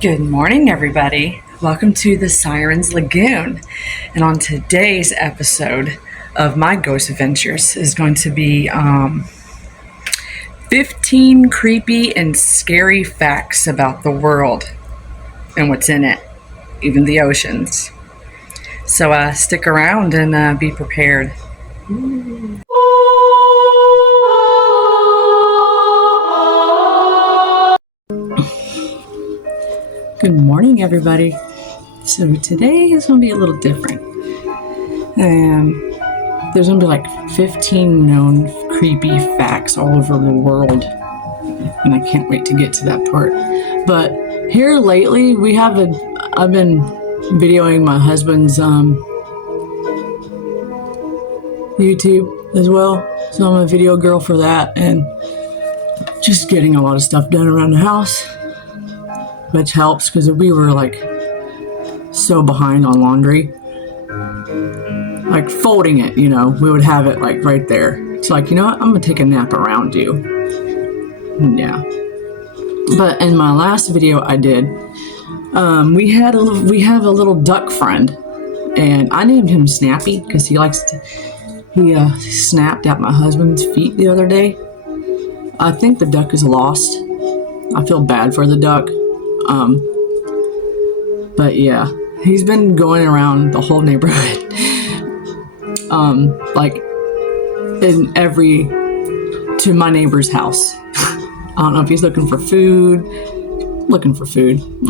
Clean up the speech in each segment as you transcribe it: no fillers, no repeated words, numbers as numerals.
Good morning, everybody. Welcome to the Sirens Lagoon. And on today's episode of my ghost adventures is going to be 15 creepy and scary facts about the world and what's in it, even the oceans. So stick around and be prepared. Good morning, everybody. So today is going to be a little different. There's going to be like 15 known creepy facts all over the world. And I can't wait to get to that part. But here lately, I've been videoing my husband's YouTube as well. So I'm a video girl for that and just getting a lot of stuff done around the house, which helps because we were like so behind on laundry. Like folding it, we would have it like right there. It's like, you know what? I'm gonna take a nap around you. Yeah. But in my last video I did, we have a little duck friend, and I named him Snappy because he snapped at my husband's feet the other day. I think the duck is lost. I feel bad for the duck. But yeah, he's been going around the whole neighborhood, to my neighbor's house. I don't know if he's looking for food,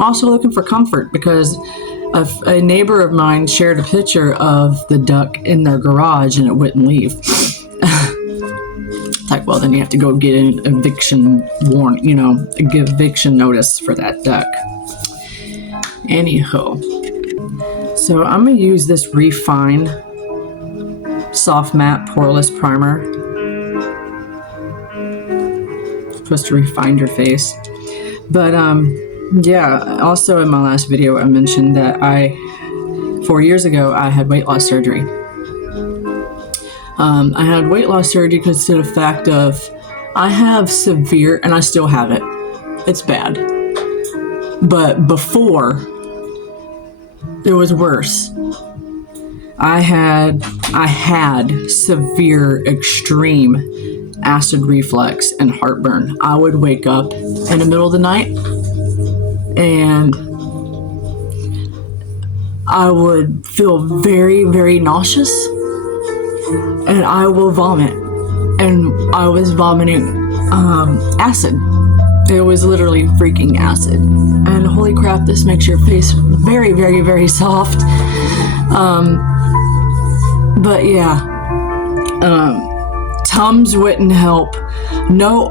also looking for comfort, because a neighbor of mine shared a picture of the duck in their garage and it wouldn't leave. It's like, well, then you have to go get an eviction warning, eviction notice for that duck. Anyhow, so I'm going to use this Refine Soft Matte Poreless Primer. It's supposed to refine your face. But, yeah, also in my last video, I mentioned that 4 years ago, I had weight loss surgery. I had weight loss surgery because of the fact of I have severe, and I still have it. It's bad. But before, it was worse. I had severe, extreme acid reflux and heartburn. I would wake up in the middle of the night and I would feel very, very nauseous, and I will vomit. And I was vomiting acid. It was literally freaking acid. And holy crap, this makes your face very, very, very soft. But yeah, Tums wouldn't help. No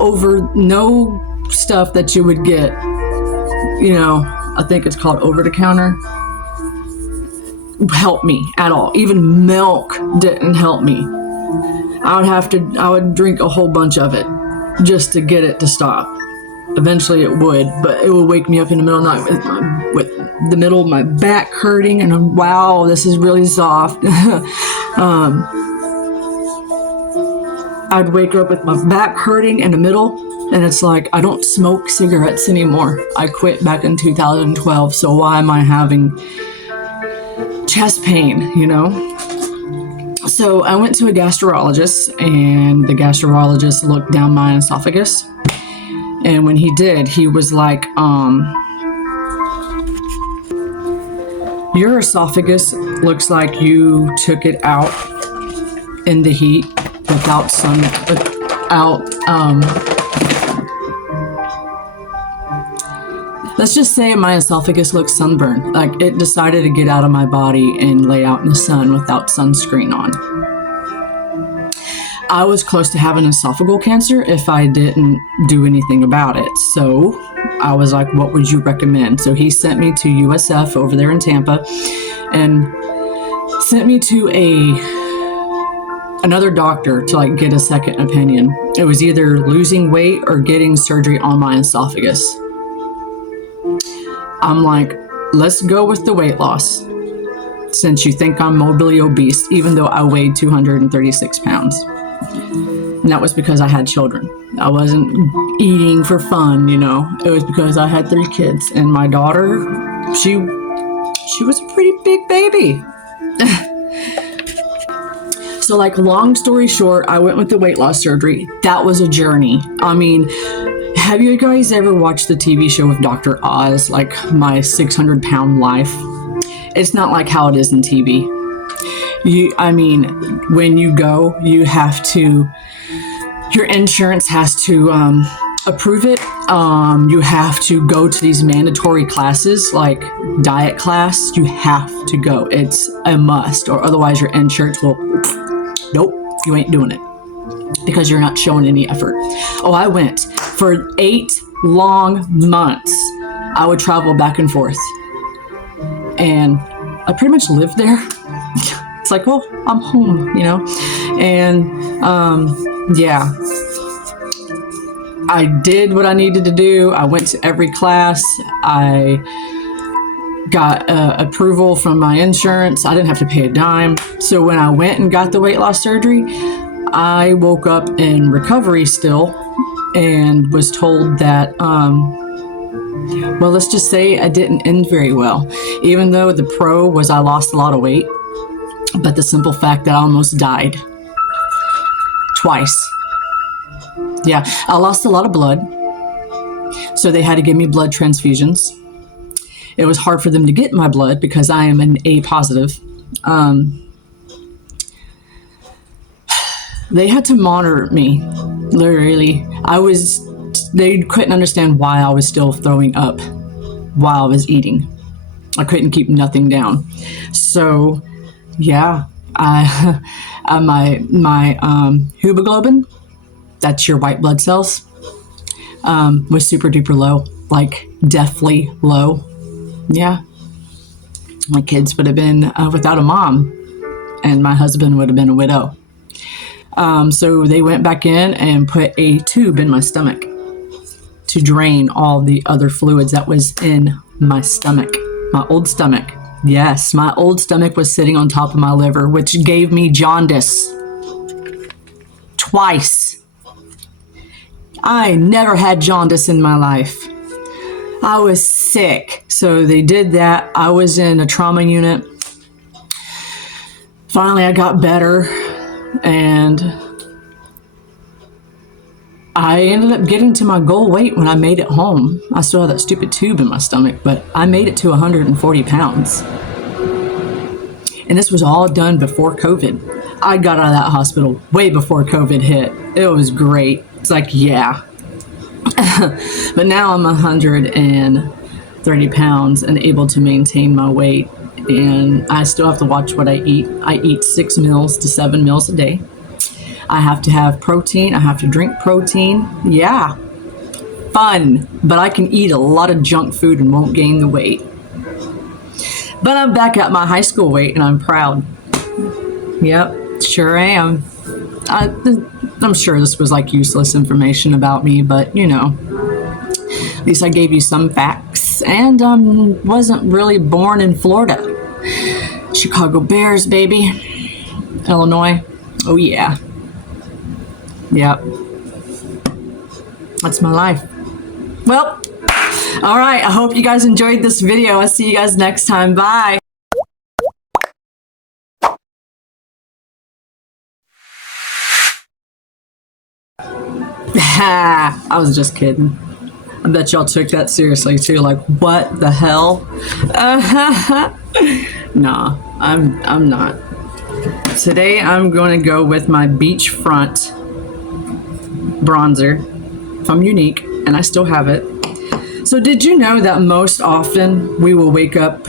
stuff that you would get, I think it's called over the counter, help me at all. Even milk didn't help me. I would drink a whole bunch of it just to get it to stop. Eventually it would, but it would wake me up in the middle of the night with the middle of my back hurting, and wow, this is really soft. I'd wake up with my back hurting in the middle, and it's like, I don't smoke cigarettes anymore. I quit back in 2012, so why am I having chest pain, So I went to a gastrologist, and the gastrologist looked down my esophagus. And when he did, he was like, your esophagus looks like you took it out in the heat let's just say my esophagus looks sunburned. Like it decided to get out of my body and lay out in the sun without sunscreen on. I was close to having esophageal cancer if I didn't do anything about it. So I was like, what would you recommend? So he sent me to USF over there in Tampa and sent me to another doctor to get a second opinion. It was either losing weight or getting surgery on my esophagus. I'm like, let's go with the weight loss, since you think I'm morbidly obese, even though I weighed 236 pounds. And that was because I had children. I wasn't eating for fun, you know. It was because I had 3 kids, and my daughter, she was a pretty big baby. So like, long story short, I went with the weight loss surgery. That was a journey. I mean, have you guys ever watched the TV show with Dr. Oz, like My 600-Pound Life? It's not like how it is in TV. I mean, when you go, you have to, your insurance has to approve it. You have to go to these mandatory classes, like diet class. You have to go. It's a must, or otherwise your insurance will, nope, you ain't doing it, because you're not showing any effort. Oh, I went for 8 long months. I would travel back and forth, and I pretty much lived there. It's like, well, I'm home, you know? And yeah, I did what I needed to do. I went to every class. I got approval from my insurance. I didn't have to pay a dime. So when I went and got the weight loss surgery, I woke up in recovery still and was told that, well, let's just say I didn't end very well. Even though the pro was I lost a lot of weight, but the simple fact that I almost died twice. Yeah, I lost a lot of blood, so they had to give me blood transfusions. It was hard for them to get my blood because I am an A positive. They had to monitor me, literally. They couldn't understand why I was still throwing up while I was eating. I couldn't keep nothing down. So, yeah, my hemoglobin, that's your white blood cells, was super duper low, like deathly low. Yeah, my kids would have been without a mom, and my husband would have been a widow. So they went back in and put a tube in my stomach to drain all the other fluids that was in my stomach, my old stomach. Yes, my old stomach was sitting on top of my liver, which gave me jaundice twice. I never had jaundice in my life. I was sick. So they did that. I was in a trauma unit. Finally, I got better, and I ended up getting to my goal weight when I made it home. I still had that stupid tube in my stomach, but I made it to 140 pounds. And this was all done before COVID. I got out of that hospital way before COVID hit. It was great. It's like, yeah. But now I'm 130 pounds and able to maintain my weight. And I still have to watch what I eat. I eat 6 meals to 7 meals a day. I have to have protein. I have to drink protein. Yeah, fun. But I can eat a lot of junk food and won't gain the weight. But I'm back at my high school weight, and I'm proud. Yep, sure am. I'm sure this was like useless information about me, but you know, at least I gave you some facts. And wasn't really born in Florida. Chicago Bears, baby. Illinois. Oh yeah. Yep. That's my life. Well, all right. I hope you guys enjoyed this video. I'll see you guys next time. Bye. I was just kidding. I bet y'all took that seriously too. Like, what the hell? Nah, I'm not. Today I'm going to go with my Beachfront bronzer from Younique, and I still have it. So did you know that most often we will wake up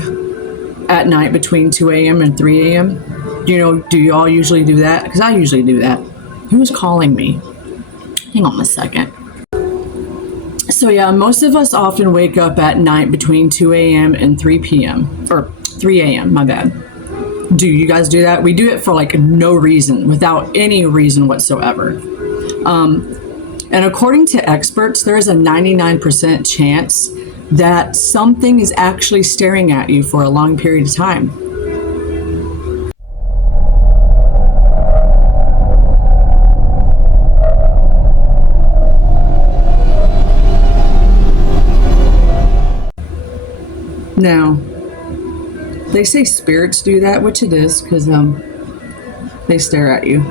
at night between 2 a.m. and 3 a.m.? You know, do you all usually do that? Because I usually do that. Who's calling me? Hang on a second. So yeah, most of us often wake up at night between 2 a.m. and 3 p.m. or 3 a.m. My bad. Do you guys do that? We do it for like no reason, without any reason whatsoever. And according to experts, there is a 99% chance that something is actually staring at you for a long period of time. Now, they say spirits do that, which it is, because they stare at you.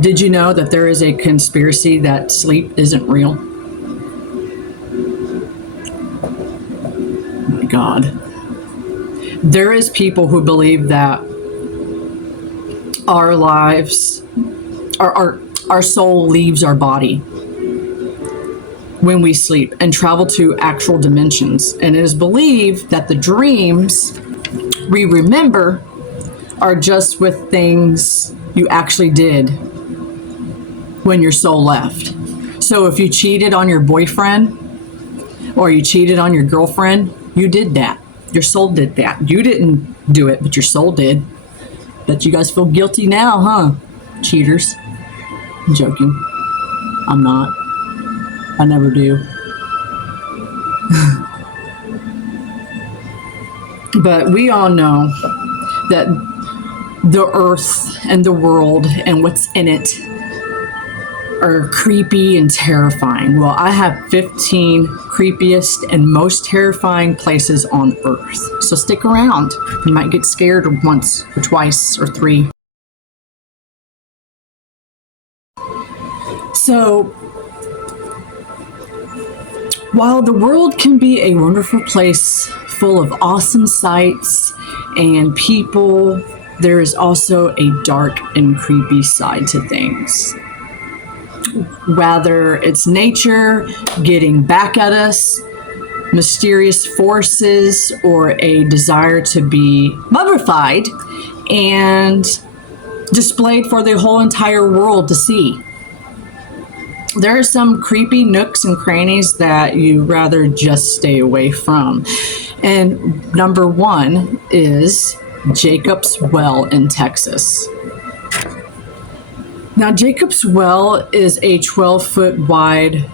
Did you know that there is a conspiracy that sleep isn't real? Oh my God. There is people who believe that our lives, our soul leaves our body when we sleep and travel to actual dimensions. And it is believed that the dreams we remember are just with things you actually did when your soul left. So if you cheated on your boyfriend or you cheated on your girlfriend, you did that. Your soul did that. You didn't do it, but your soul did. Bet you guys feel guilty now, huh? Cheaters. I'm joking. I'm not. I never do. But we all know that the earth and the world and what's in it are creepy and terrifying. Well, I have 15 creepiest and most terrifying places on earth. So stick around. You might get scared once or twice or three. So, while the world can be a wonderful place full of awesome sights and people, there is also a dark and creepy side to things. Whether it's nature getting back at us, mysterious forces, or a desire to be mummified and displayed for the whole entire world to see. There are some creepy nooks and crannies that you rather just stay away from. And number one is Jacob's Well in Texas. Now, Jacob's Well is a 12-foot wide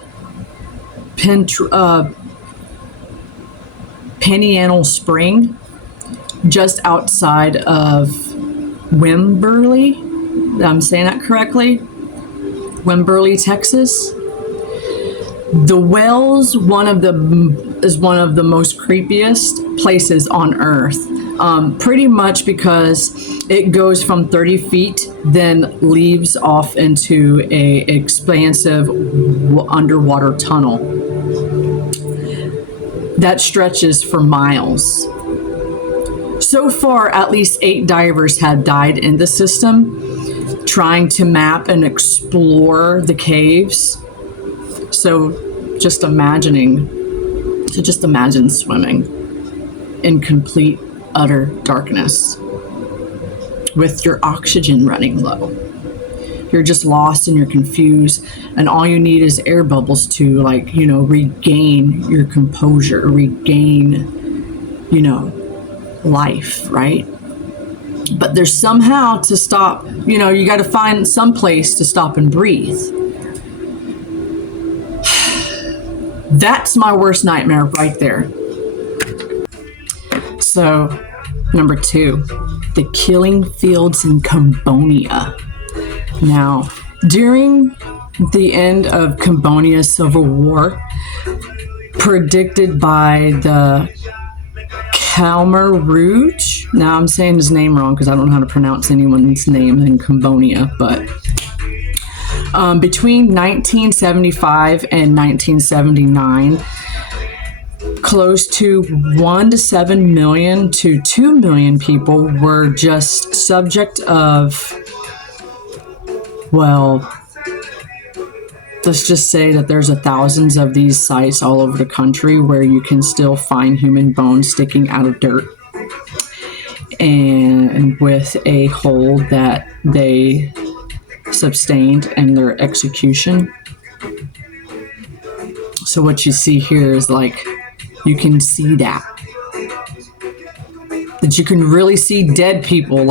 perennial spring just outside of Wimberley. I'm saying that correctly? Wimberley, Texas. The well's is one of the most creepiest places on earth. Pretty much because it goes from 30 feet, then leaves off into a expansive underwater tunnel that stretches for miles. So far, at least 8 divers have died in the system, trying to map and explore the caves. So just imagine swimming in complete, utter darkness with your oxygen running low. You're just lost and you're confused, and all you need is air bubbles to, regain your composure, regain, life, right? But there's somehow to stop, you got to find some place to stop and breathe. That's my worst nightmare right there. So, number 2, the killing fields in Cambodia. Now, during the end of Cambodia's civil war, predicted by the Khmer Rouge. Now, I'm saying his name wrong because I don't know how to pronounce anyone's name in Cambodia, but between 1975 and 1979, close to 1 to 7 million to 2 million people were just subject of, let's just say that there's thousands of these sites all over the country where you can still find human bones sticking out of dirt and with a hold that they sustained in their execution. So what you see here is you can see that you can really see dead people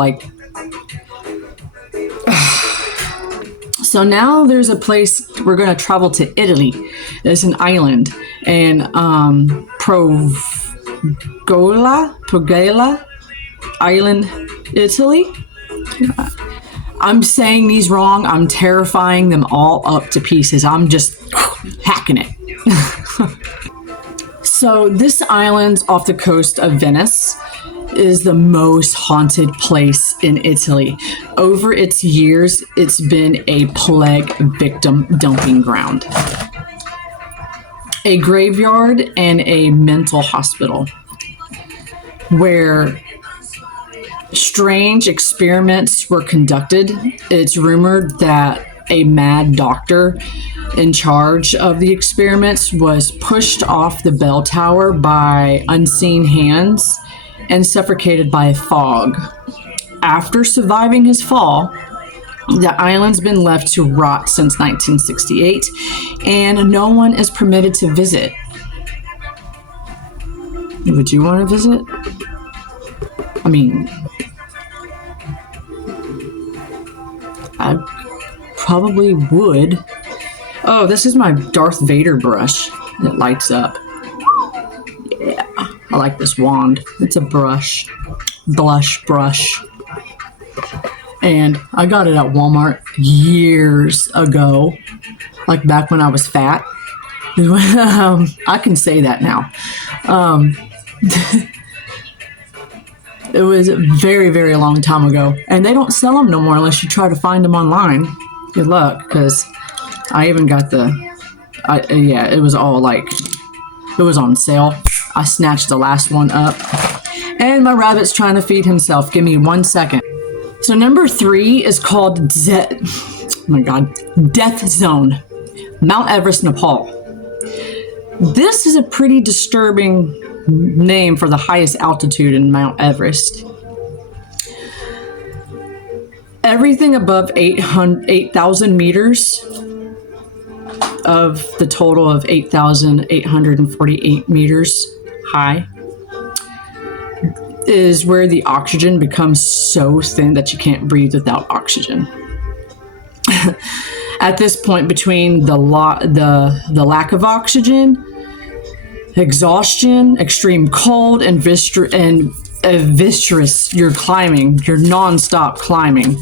So now there's a place we're going to travel to Italy. It's an island in Pogella Island, Italy. I'm saying these wrong. I'm terrifying them all up to pieces. I'm just hacking it. So this island off the coast of Venice is the most haunted place in Italy. Over its years, it's been a plague victim dumping ground, a graveyard, and a mental hospital where strange experiments were conducted. It's rumored that a mad doctor in charge of the experiments was pushed off the bell tower by unseen hands and suffocated by a fog. After surviving his fall, the island's been left to rot since 1968, and no one is permitted to visit. Would you want to visit? I mean, I probably would. Oh, this is my Darth Vader brush. It lights up. Yeah, I like this wand. It's a brush. Blush brush. And I got it at Walmart years ago. Like back when I was fat. I can say that now. It was a very, very long time ago. And they don't sell them no more unless you try to find them online. Good luck, because I even got yeah, it was all like, it was on sale. I snatched the last one up. And my rabbit's trying to feed himself. Give me 1 second. So number 3 is called oh my God, Death Zone, Mount Everest, Nepal. This is a pretty disturbing name for the highest altitude in Mount Everest. Everything above 8,000 meters of the total of 8,848 meters high is where the oxygen becomes so thin that you can't breathe without oxygen. At this point, between the lack of oxygen, exhaustion, extreme cold, and viscerous, you're climbing, you're non-stop climbing.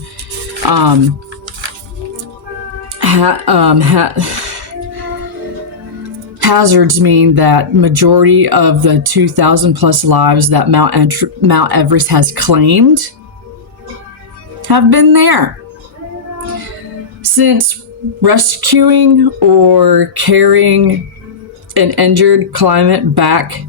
Hazards mean that majority of the 2,000 plus lives that Mount Everest has claimed have been there. Since rescuing or carrying an injured climate back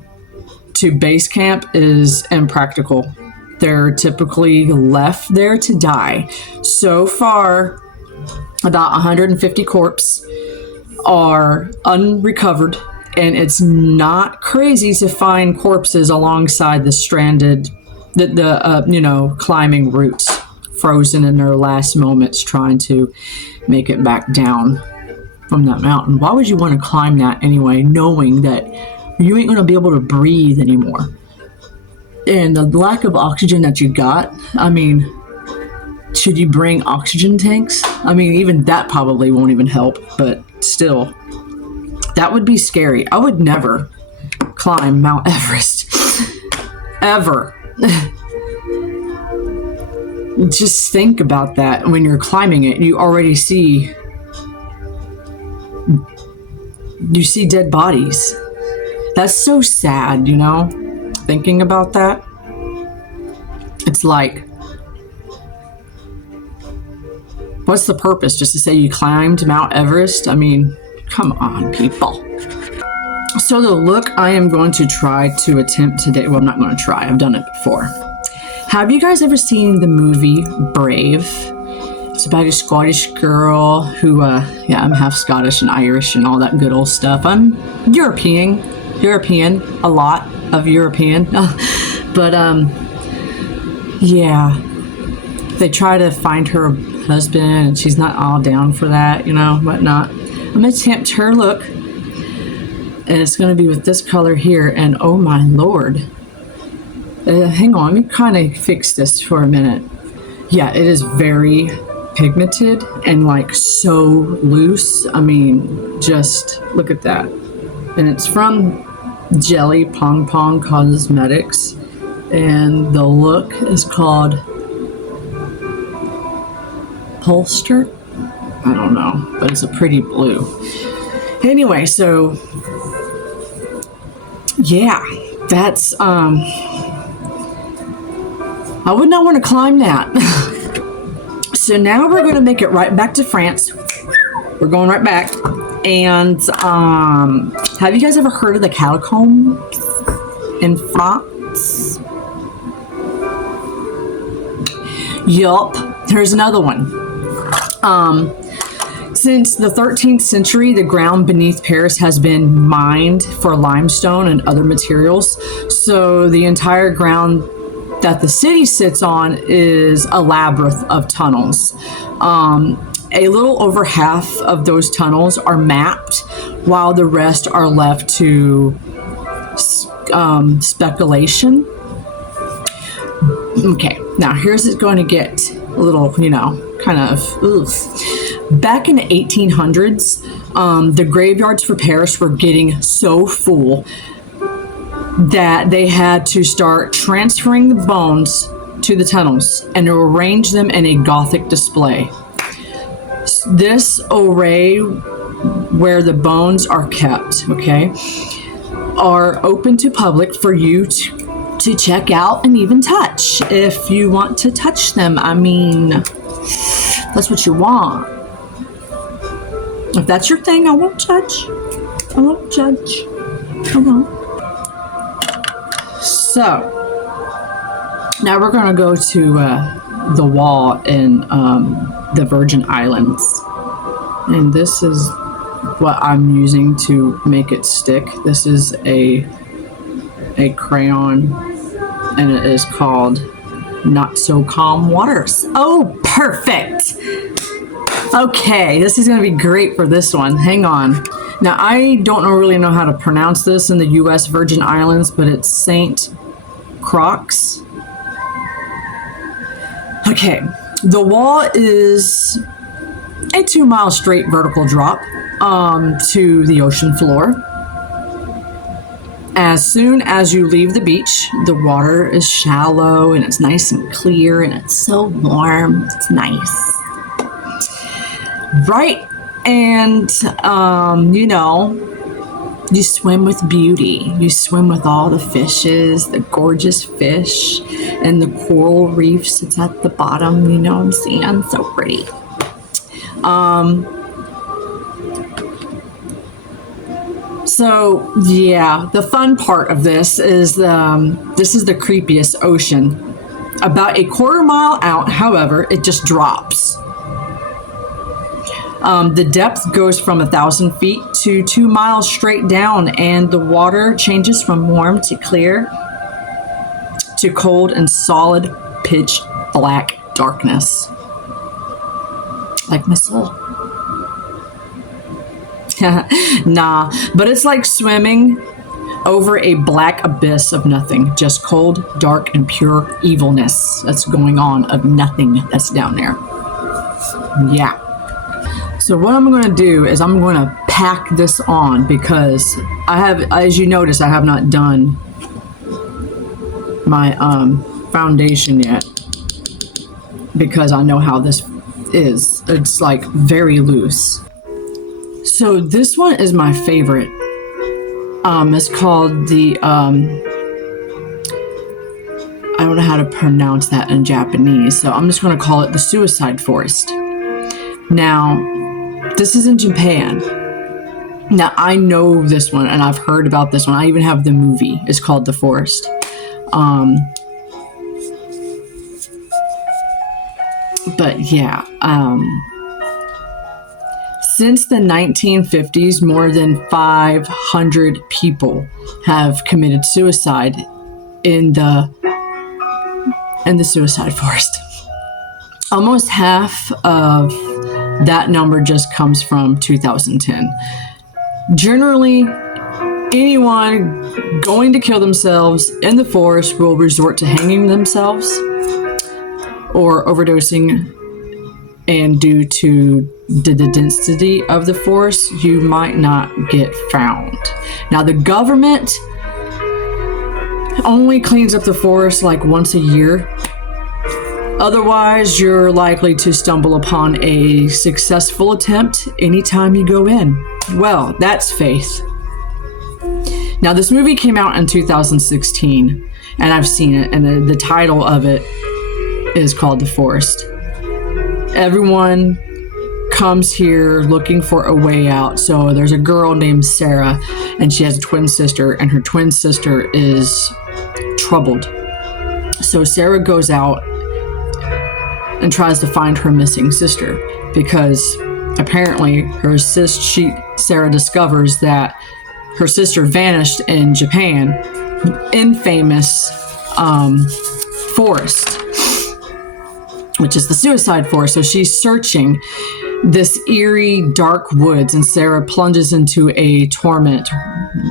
to base camp is impractical. They're typically left there to die. So far, about 150 corpses are unrecovered, and it's not crazy to find corpses alongside the stranded, climbing routes, frozen in their last moments trying to make it back down from that mountain. Why would you want to climb that anyway, knowing that you ain't going to be able to breathe anymore? And the lack of oxygen that you got, I mean, should you bring oxygen tanks? I mean, even that probably won't even help, but still, that would be scary. I would never climb Mount Everest. Ever. Just think about that. When you're climbing it, you already see dead bodies. That's so sad, thinking about that. It's like, what's the purpose? Just to say you climbed Mount Everest? I mean, come on, people. So the look I am going to try to attempt today, well, I'm not going to try, I've done it before. Have you guys ever seen the movie Brave? It's about a Scottish girl who, I'm half Scottish and Irish and all that good old stuff. I'm European, a lot of European. But, they try to find her husband, and she's not all down for that, whatnot. I'm going to attempt her look, and it's going to be with this color here, and oh my lord. Hang on, let me kind of fix this for a minute. Yeah, it is very pigmented and like so loose. I mean, just look at that. And it's from Jelly Pong Cosmetics, and the look is called Holster. I don't know, but it's a pretty blue. Anyway, so yeah, that's, I would not want to climb that. So now we're going to make it right back to France. We're going right back. And have you guys ever heard of the catacombs in France? Yup. Here's another one. Since the 13th century, the ground beneath Paris has been mined for limestone and other materials. So the entire ground that the city sits on is a labyrinth of tunnels. A little over half of those tunnels are mapped, while the rest are left to speculation. Okay, now here's it going to get a little, you know, kind of, oof. Back in the 1800s, the graveyards for Paris were getting so full that they had to start transferring the bones to the tunnels and to arrange them in a Gothic display. This array where the bones are kept, okay, are open to public for you to check out and even touch if you want to touch them. I mean, that's what you want. If that's your thing, I won't judge. I won't judge. I won't. So, now we're going to go to the wall in the Virgin Islands. And this is what I'm using to make it stick. This is a crayon, and it is called Not So Calm Waters. Oh, perfect! Okay, this is going to be great for this one. Hang on. Now, I don't really know how to pronounce this in the U.S. Virgin Islands, but it's St. Croix. Okay, the wall is a 2-mile straight vertical drop to the ocean floor. As soon as you leave the beach, the water is shallow and it's nice and clear and it's so warm. It's nice. Right, and you know, you swim with beauty. You swim with all the fishes, the gorgeous fish, and the coral reefs that's at the bottom. You know what I'm saying? So pretty. So yeah, the fun part of this is this is the creepiest ocean. About a 1/4 mile out, however, it just drops. The depth goes from 1,000 feet to 2 miles straight down, and the water changes from warm to clear to cold and solid pitch black darkness. Like my soul. Nah, but it's like swimming over a black abyss of nothing. Just cold, dark, and pure evilness that's going on of nothing that's down there. Yeah. So what I'm going to do is I'm going to pack this on because I have, as you notice, I have not done my foundation yet because I know how this is. It's like very loose. So this one is my favorite. It's called the, I don't know how to pronounce that in Japanese, so I'm just going to call it the Suicide Forest. Now, this is in Japan. Now, I know this one, and I've heard about this one. I even have the movie. It's called The Forest. But yeah, since the 1950s, more than 500 people have committed suicide in the suicide forest. Almost half of that number just comes from 2010. Generally, anyone going to kill themselves in the forest will resort to hanging themselves or overdosing, and due to the density of the forest, you might not get found. Now, the government only cleans up the forest like once a year. Otherwise, you're likely to stumble upon a successful attempt anytime you go in. Well, that's faith. Now, this movie came out in 2016, and I've seen it, and the title of it is called The Forest. Everyone comes here looking for a way out. So there's a girl named Sarah, and she has a twin sister, and her twin sister is troubled. So Sarah goes out and tries to find her missing sister, because apparently Sarah discovers that her sister vanished in Japan, infamous forest, which is the suicide forest. So she's searching this eerie, dark woods, and Sarah plunges into a torment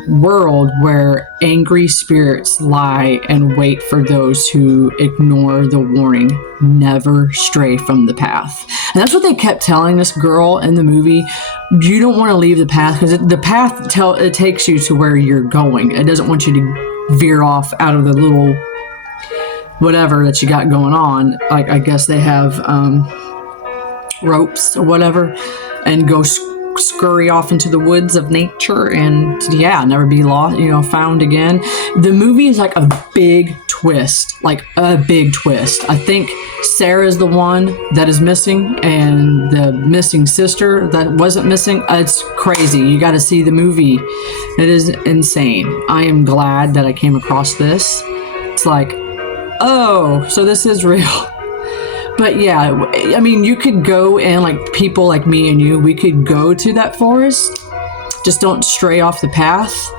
world where angry spirits lie and wait for those who ignore the warning, never stray from the path. And that's what they kept telling this girl in the movie. You don't want to leave the path, because the path it takes you to where you're going. It doesn't want you to veer off out of the little whatever that you got going on. Like, I guess they have ropes or whatever, and go scurry off into the woods of nature, and never be lost, found again. The movie is like a big twist. I think Sarah's the one that is missing, and the missing sister that wasn't missing. It's crazy. You got to see the movie. It is insane. I am glad that I came across this. It's like, oh, so this is real. But yeah, I mean, you could go, and like people like me and you, we could go to that forest. Just don't stray off the path,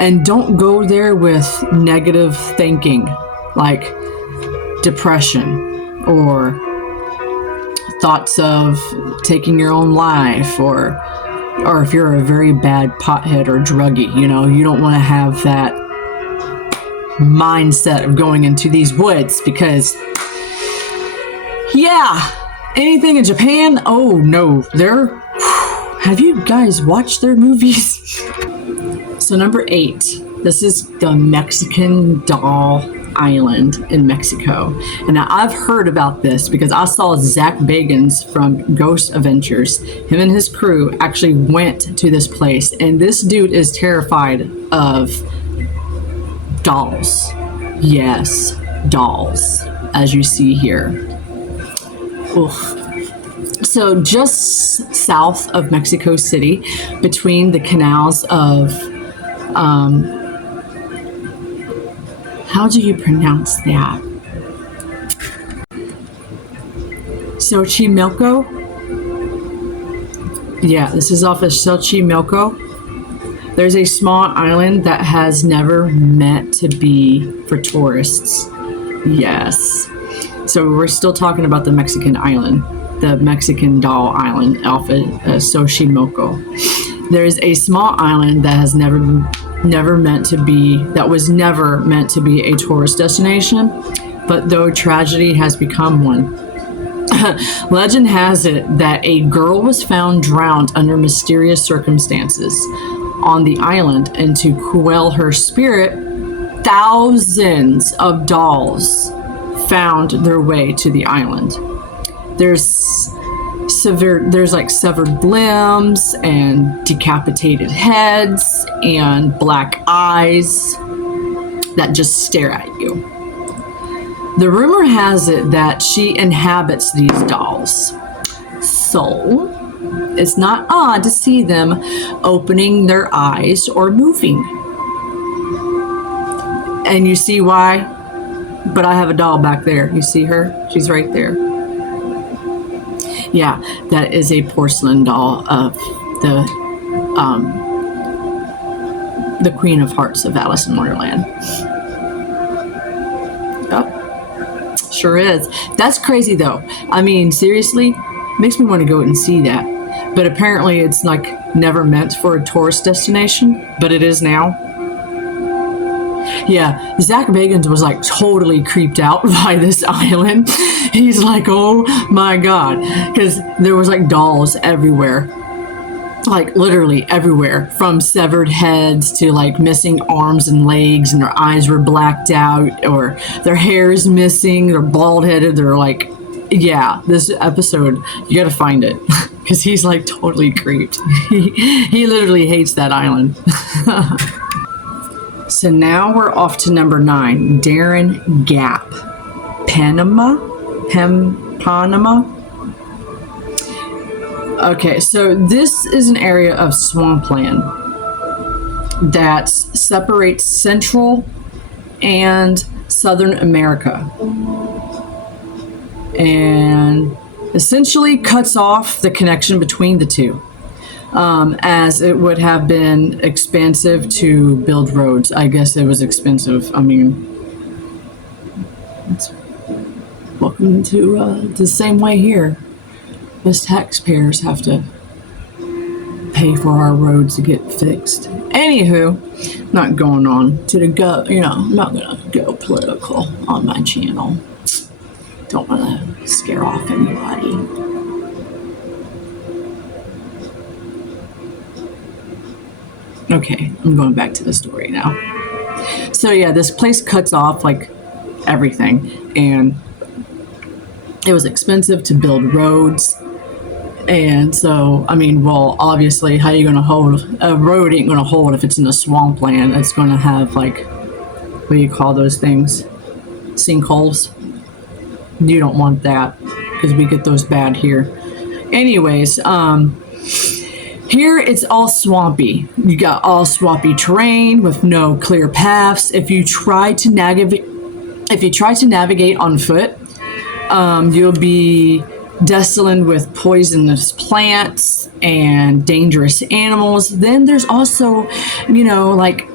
and don't go there with negative thinking, like depression or thoughts of taking your own life, or if you're a very bad pothead or druggie, you don't want to have that mindset of going into these woods, because anything in Japan, oh no, have you guys watched their movies? So number 8, this is the Mexican Doll Island in Mexico. And now I've heard about this because I saw Zach Bagans from Ghost Adventures. Him and his crew actually went to this place, and this dude is terrified of dolls. Yes, dolls, as you see here. Oof. So just south of Mexico City, between the canals of, how do you pronounce that? Xochimilco? Yeah, this is off of Xochimilco. There's a small island that has never meant to be for tourists. Yes. So we're still talking about the Mexican island, the Mexican Doll Island off of Xochimilco. There is a small island that has never meant to be a tourist destination, but though tragedy has become one. Legend has it that a girl was found drowned under mysterious circumstances on the island, and to quell her spirit, thousands of dolls found their way to the island. There's severed limbs and decapitated heads and black eyes that just stare at you. The rumor has it that she inhabits these dolls. So it's not odd to see them opening their eyes or moving. And you see why? But I have a doll back there. You see her? She's right there. Yeah, that is a porcelain doll of the Queen of Hearts of Alice in Wonderland. Yep, sure is. That's crazy though. I mean, seriously, makes me want to go and see that. But apparently it's like never meant for a tourist destination, but it is now. Yeah, Zach Bagans was like totally creeped out by this island. He's like, oh my God, because there was like dolls everywhere, like literally everywhere, from severed heads to like missing arms and legs, and their eyes were blacked out, or their hair is missing, they're bald headed, they're like, yeah, this episode, you gotta find it, because he's like totally creeped. He literally hates that island. so now we're off to number 9, Darren Gap, Panama. Okay, so this is an area of swampland that separates Central and Southern America, and essentially cuts off the connection between the two, as it would have been expensive to build roads. I guess it was expensive. I mean, welcome to the same way here. Us taxpayers have to pay for our roads to get fixed. Anywho, not going on to the go, I'm not gonna go political on my channel. Don't want to scare off anybody. Okay, I'm going back to the story now. So yeah, this place cuts off like everything, and it was expensive to build roads. And so, I mean, well, obviously, how are you going to hold a road? Ain't going to hold if it's in a swampland. It's going to have, like, what do you call those things? Sinkholes. You don't want that, because we get those bad here. Anyways, here it's all swampy. You got all swampy terrain with no clear paths. If you try to navigate on foot, you'll be desolate with poisonous plants and dangerous animals. Then there's also, like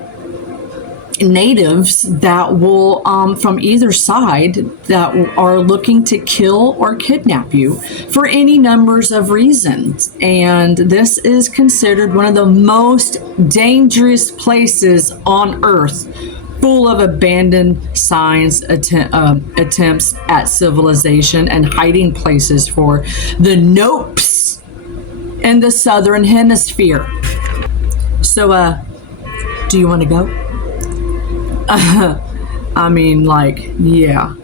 natives that will, from either side, that are looking to kill or kidnap you for any numbers of reasons. And this is considered one of the most dangerous places on Earth, full of abandoned signs, attempts at civilization, and hiding places for the nopes in the Southern Hemisphere. So, do you want to go? I mean, like, yeah.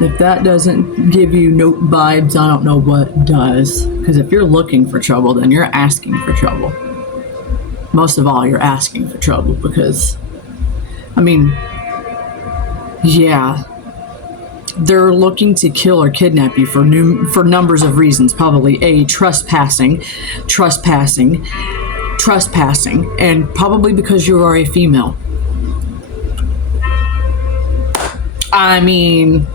If that doesn't give you nope vibes, I don't know what does. Because if you're looking for trouble, then you're asking for trouble. Most of all, you're asking for trouble because, I mean, yeah, they're looking to kill or kidnap you for numbers of reasons. Probably trespassing, and probably because you are a female. I mean,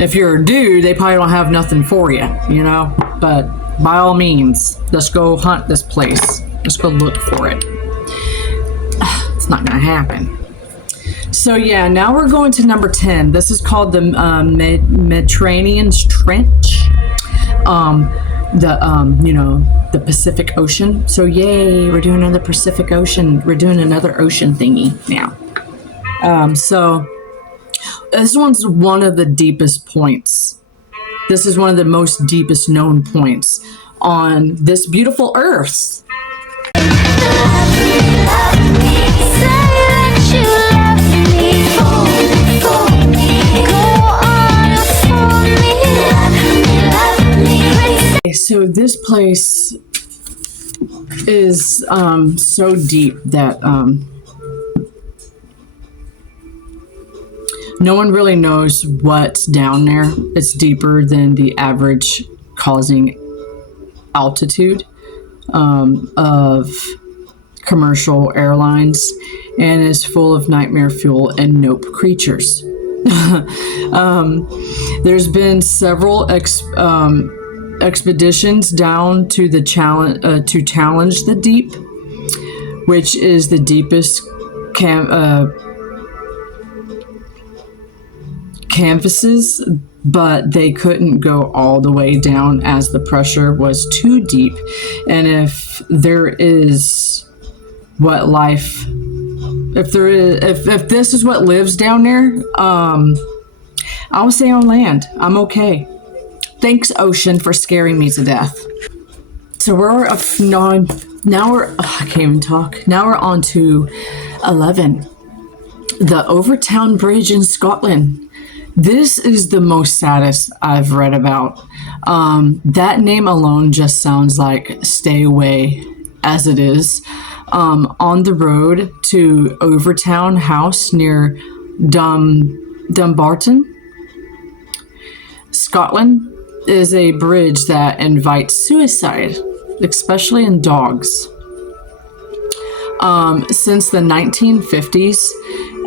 if you're a dude, they probably don't have nothing for you, But by all means, let's go hunt this place. Let's go look for it. It's not gonna happen. So yeah, now we're going to number 10. This is called the Mediterranean Trench. The Pacific Ocean. So yay, we're doing another Pacific Ocean. We're doing another ocean thingy now. So this one's one of the deepest points. This is one of the most deepest known points on this beautiful Earth. So this place is so deep that no one really knows what's down there. It's deeper than the average causing altitude of commercial airlines, and is full of nightmare fuel and nope creatures. There's been several expeditions down to the challenge the deep, which is the deepest canvases, but they couldn't go all the way down as the pressure was too deep. And if there is what life, if this is what lives down there, I'll stay on land. I'm okay. Thanks, ocean, for scaring me to death. So I can't even talk. Now we're on to 11, the Overtown Bridge in Scotland. This is the most saddest I've read about. That name alone just sounds like stay away as it is. on the road to Overtown House near Dumbarton, Scotland, is a bridge that invites suicide, especially in dogs. Since the 1950s,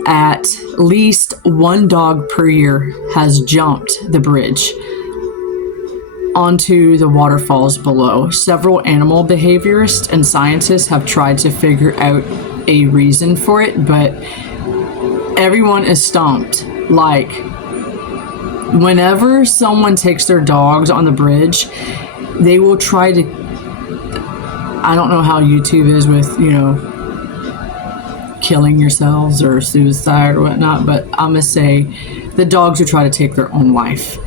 at least one dog per year has jumped the bridge onto the waterfalls below. Several animal behaviorists and scientists have tried to figure out a reason for it, but everyone is stumped. Like, whenever someone takes their dogs on the bridge, they will try to, I don't know how YouTube is with, killing yourselves or suicide or whatnot, but I'm gonna say the dogs will try to take their own life.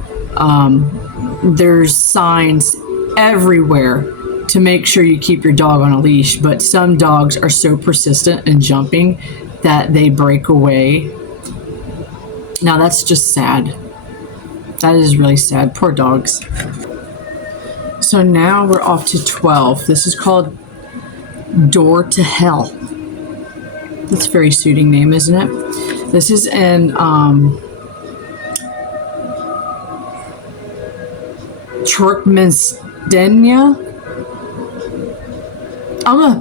There's signs everywhere to make sure you keep your dog on a leash, but some dogs are so persistent in jumping that they break away. Now that's just sad. That is really sad. Poor dogs. So now we're off to 12. This is called Door to Hell. That's a very suiting name, isn't it? This is in Turkmenistan. I'm gonna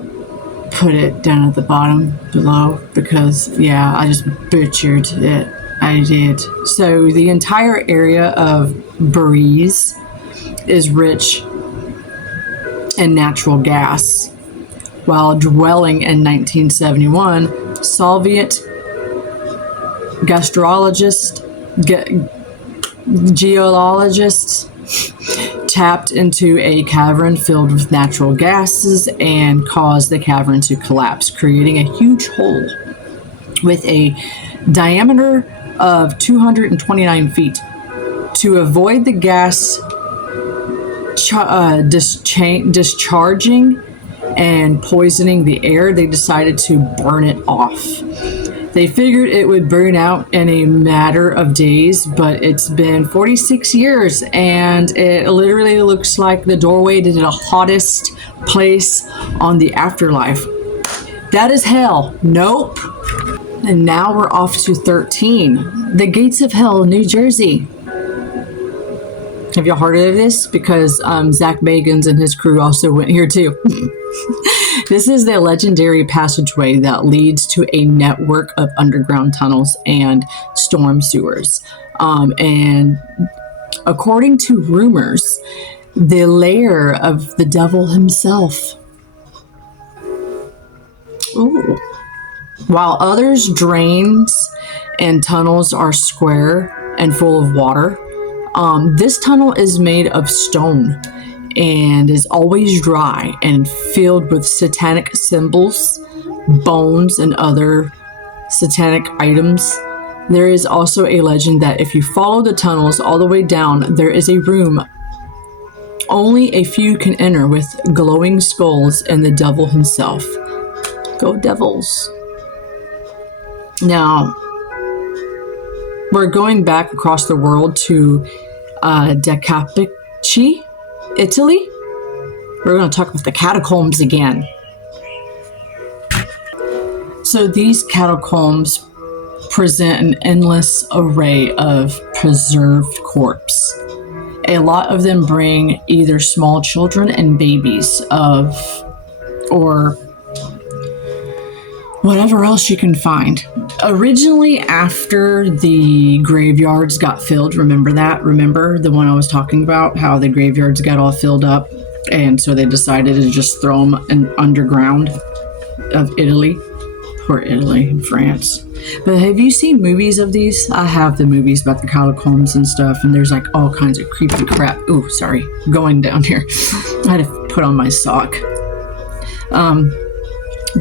put it down at the bottom below because, yeah, I just butchered it. I did. So the entire area of Bariz is rich in natural gas. While dwelling in 1971, Soviet geologists tapped into a cavern filled with natural gases and caused the cavern to collapse, creating a huge hole with a diameter of 229 feet. To avoid the gas discharging and poisoning the air, they decided to burn it off. They figured it would burn out in a matter of days, but it's been 46 years and it literally looks like the doorway to the hottest place on the afterlife. That is hell. Nope. And now we're off to 13. The Gates of Hell, New Jersey. Have y'all heard of this? Because Zach Bagans and his crew also went here too. This is the legendary passageway that leads to a network of underground tunnels and storm sewers. And according to rumors, the lair of the devil himself. Ooh. While others' drains and tunnels are square and full of water, this tunnel is made of stone and is always dry and filled with satanic symbols, bones, and other satanic items. There is also a legend that if you follow the tunnels all the way down, there is a room only a few can enter with glowing skulls and the devil himself. Go Devils. Now, we're going back across the world to Capici, Italy. We're going to talk about the catacombs again. So these catacombs present an endless array of preserved corpses. A lot of them bring either small children and babies or whatever else you can find. Originally, after the graveyards got filled, remember that? Remember the one I was talking about? How the graveyards got all filled up, and so they decided to just throw them in underground of Italy. Poor Italy and France. But have you seen movies of these? I have the movies about the catacombs and stuff, and there's like all kinds of creepy crap. Ooh, sorry, going down here. I had to put on my sock.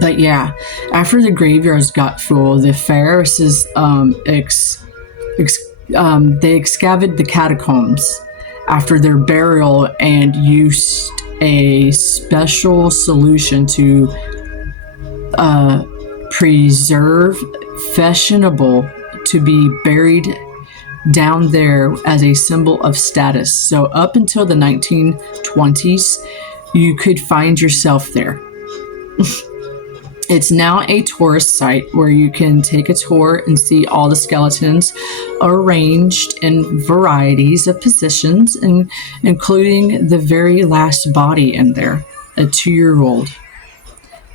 But yeah, after the graveyards got full, the Pharisees they excavated the catacombs after their burial and used a special solution to preserve fashionable to be buried down there as a symbol of status. So up until the 1920s, you could find yourself there. It's now a tourist site where you can take a tour and see all the skeletons arranged in varieties of positions, and including the very last body in there, a 2-year-old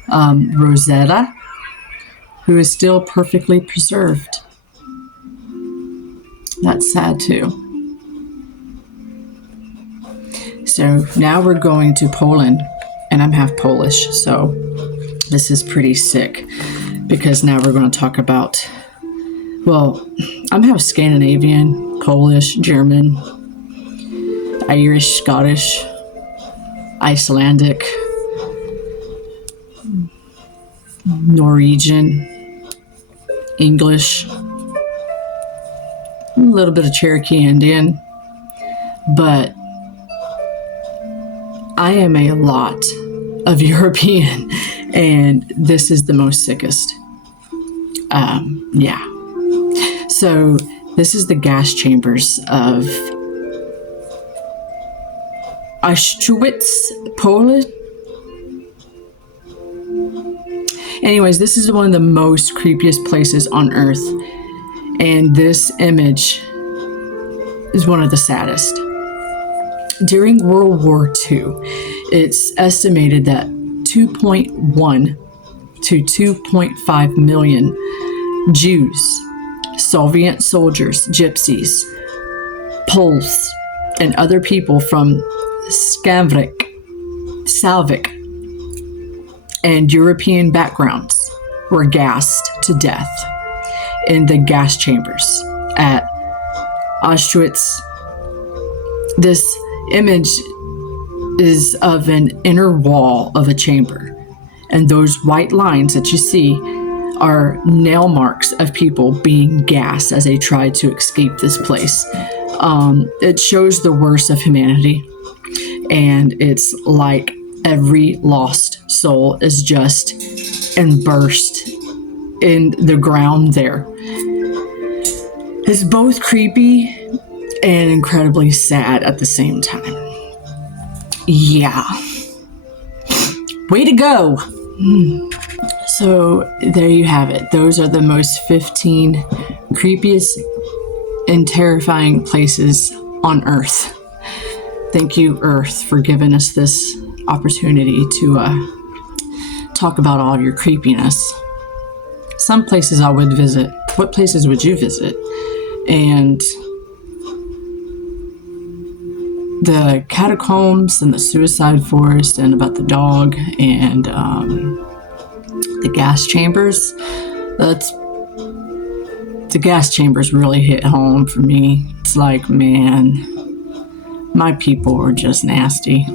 Rosetta, who is still perfectly preserved. That's sad too. So now we're going to Poland, and I'm half Polish, so this is pretty sick, because now we're going to talk about, well, I'm half Scandinavian, Polish, German, Irish, Scottish, Icelandic, Norwegian, English, a little bit of Cherokee Indian, but I am a lot of European, and this is the most sickest. Yeah. So this is the gas chambers of Auschwitz, Poland. Anyways, this is one of the most creepiest places on earth, and this image is one of the saddest. During World War II, it's estimated that 2.1 to 2.5 million Jews, Soviet soldiers, gypsies, Poles, and other people from Slavic, and European backgrounds were gassed to death in the gas chambers at Auschwitz. This image is of an inner wall of a chamber, and those white lines that you see are nail marks of people being gassed as they tried to escape this place. It shows the worst of humanity, and it's like every lost soul is just burst in the ground there. It's both creepy and incredibly sad at the same time. Yeah. Way to go. So there you have it. Those are the most 15 creepiest and terrifying places on Earth. Thank you, Earth, for giving us this opportunity to talk about all of your creepiness. Some places I would visit. What places would you visit? And the catacombs and the suicide forest, and about the dog, and the gas chambers. The gas chambers really hit home for me. It's like, man, my people are just nasty.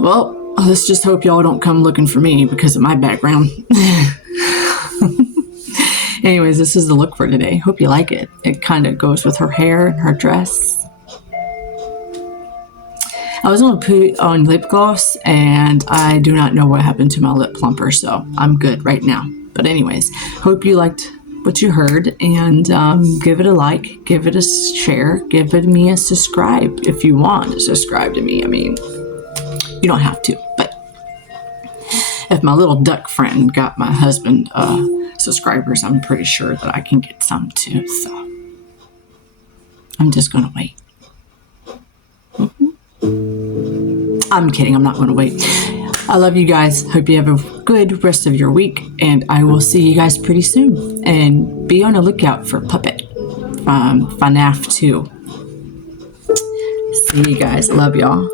Well, let's just hope y'all don't come looking for me because of my background. Anyways, this is the look for today. Hope you like it. It kind of goes with her hair and her dress. I was going to put on lip gloss, and I do not know what happened to my lip plumper, so I'm good right now. But anyways, hope you liked what you heard, and give it a like, give it a share, give it me a subscribe if you want to subscribe to me. I mean, you don't have to, but if my little duck friend got my husband subscribers, I'm pretty sure that I can get some too, so I'm just gonna wait. I'm kidding, I'm not gonna wait. I love you guys. Hope you have a good rest of your week, and I will see you guys pretty soon. And be on the lookout for Puppet from FNAF 2. See you guys. Love y'all.